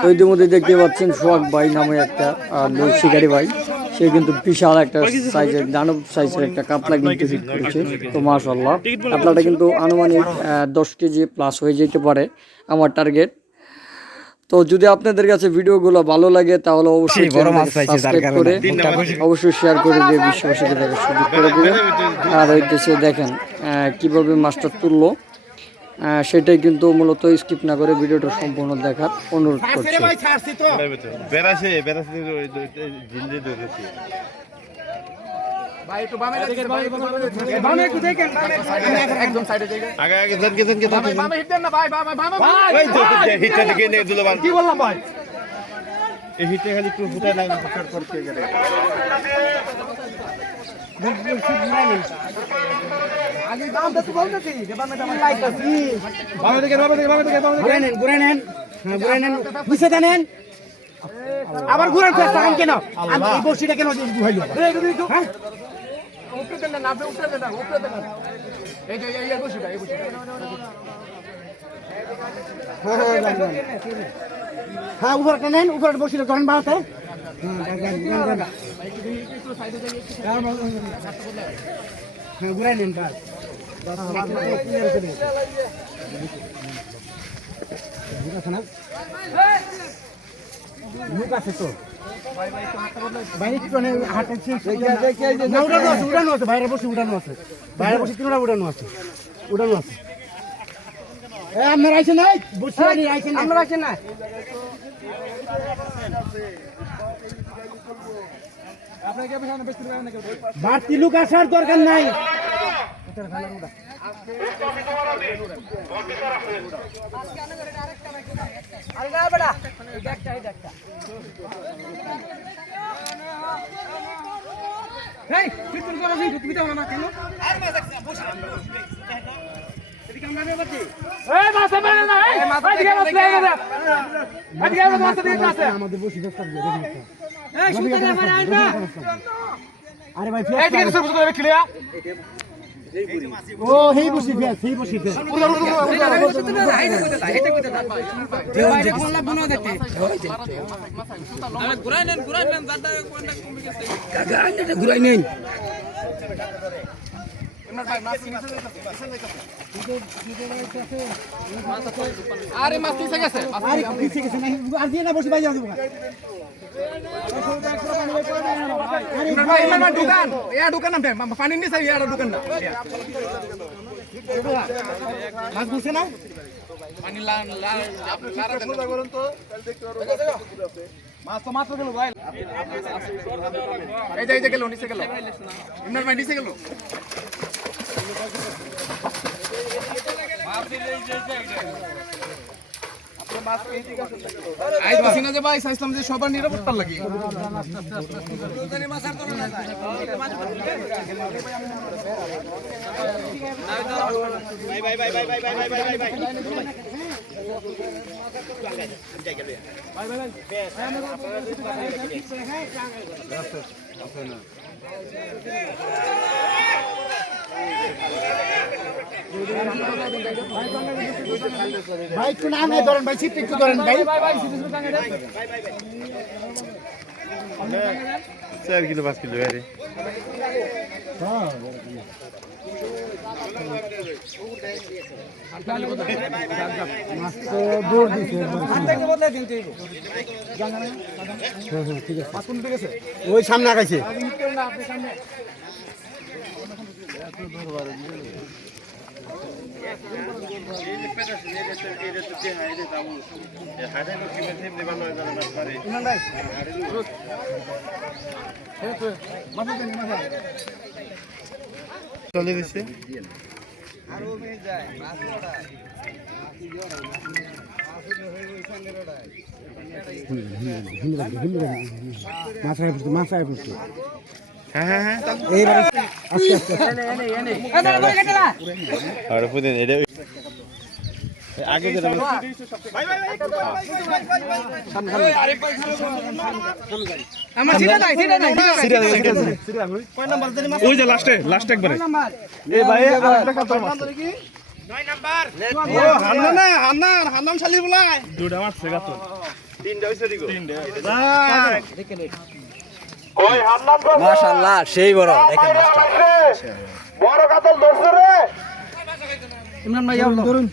তো ইতিমধ্যে দেখতে পাচ্ছেন সোহাগ ভাই নামে একটা শিকারি ভাই, সে কিন্তু বিশাল একটা সাইজের দানব সাইজের একটা কাতলা কিন্তু হিট করেছে। তো মাশাআল্লাহ কাতলাটা কিন্তু আনুমানিক 10 কেজি প্লাস হয়ে যেতে পারে আমার টার্গেট। তো যদি আপনাদের কাছে ভিডিওগুলো ভালো লাগে তাহলে অবশ্যই সাবস্ক্রাইব করে অবশ্যই শেয়ার করে দিয়ে বিশ্ববাসীকে দেখার সুযোগ করে দেবেন। আর হইতেছে দেখেন কিভাবে মাছটা তুললো, সেটাই কিন্তু মূলত স্কিপ না করে ভিডিওটা সম্পূর্ণ দেখার অনুরোধ করছি। আবার ঘুরেন কেন এই বসিটা কেন হ্যাঁ উপরটা নেন, উপরে বসিটা ধরেন বাড়াতে ঘুরাই নেন মুখ আছে তো বাইরে উড়ানো আছে, বাইরে বসে উড়ানো আছে, বাইরে বসে তিনটা উড়ানো আছে, উড়ানো আছে। আপনার আইসেন নাই বসে আইসেন, আপনার আইসেন না বাড়তি লোক আসার দরকার নাই। আমাদের বসে আরে ভাই ও হেই বসি ফেস, হেই বসি ফেস ঘুরাই নেন আরে মাছ নিচে গেছে, আরে নিচে গেছে না আর দিয়ে না বসে বাইরে যাবো দোকান এয়া দোকান নাম পানি নিচে এয়া দোকান না মাছ বুঝছে না পানি করুন তো মাছ তো মাত্র গেল ভাই, এই যে গেল নিচে গেল, ইমরান ভাই নিচে গেল সবার নিরাপত্তার লাগে ভাই একটু নাম ধরেন ভাই, সিট একটু ধরেন ভাই, 4 কিলো 5 কিলো গাড়ি ওই সামনে আগাইছে চলে দিচ্ছে মাথায় পড়তো হ্যাঁ হ্যাঁ হ্যাঁ এইবার আস্তে আস্তে আর পুদিন এটা আগে যেটা ভাই ভাই আমার সিটা নাই কয় নাম্বার জানি মাছ ওই যে লাস্টে একবারে এই ভাই আরেকটা কত মাছ 9 নাম্বার ও হান্নান শালি বলাই দুটা মাছ গাতো মাশাআল্লাহ সেই বড় দেখেন মাছটা ইমরান ভাই ধরুন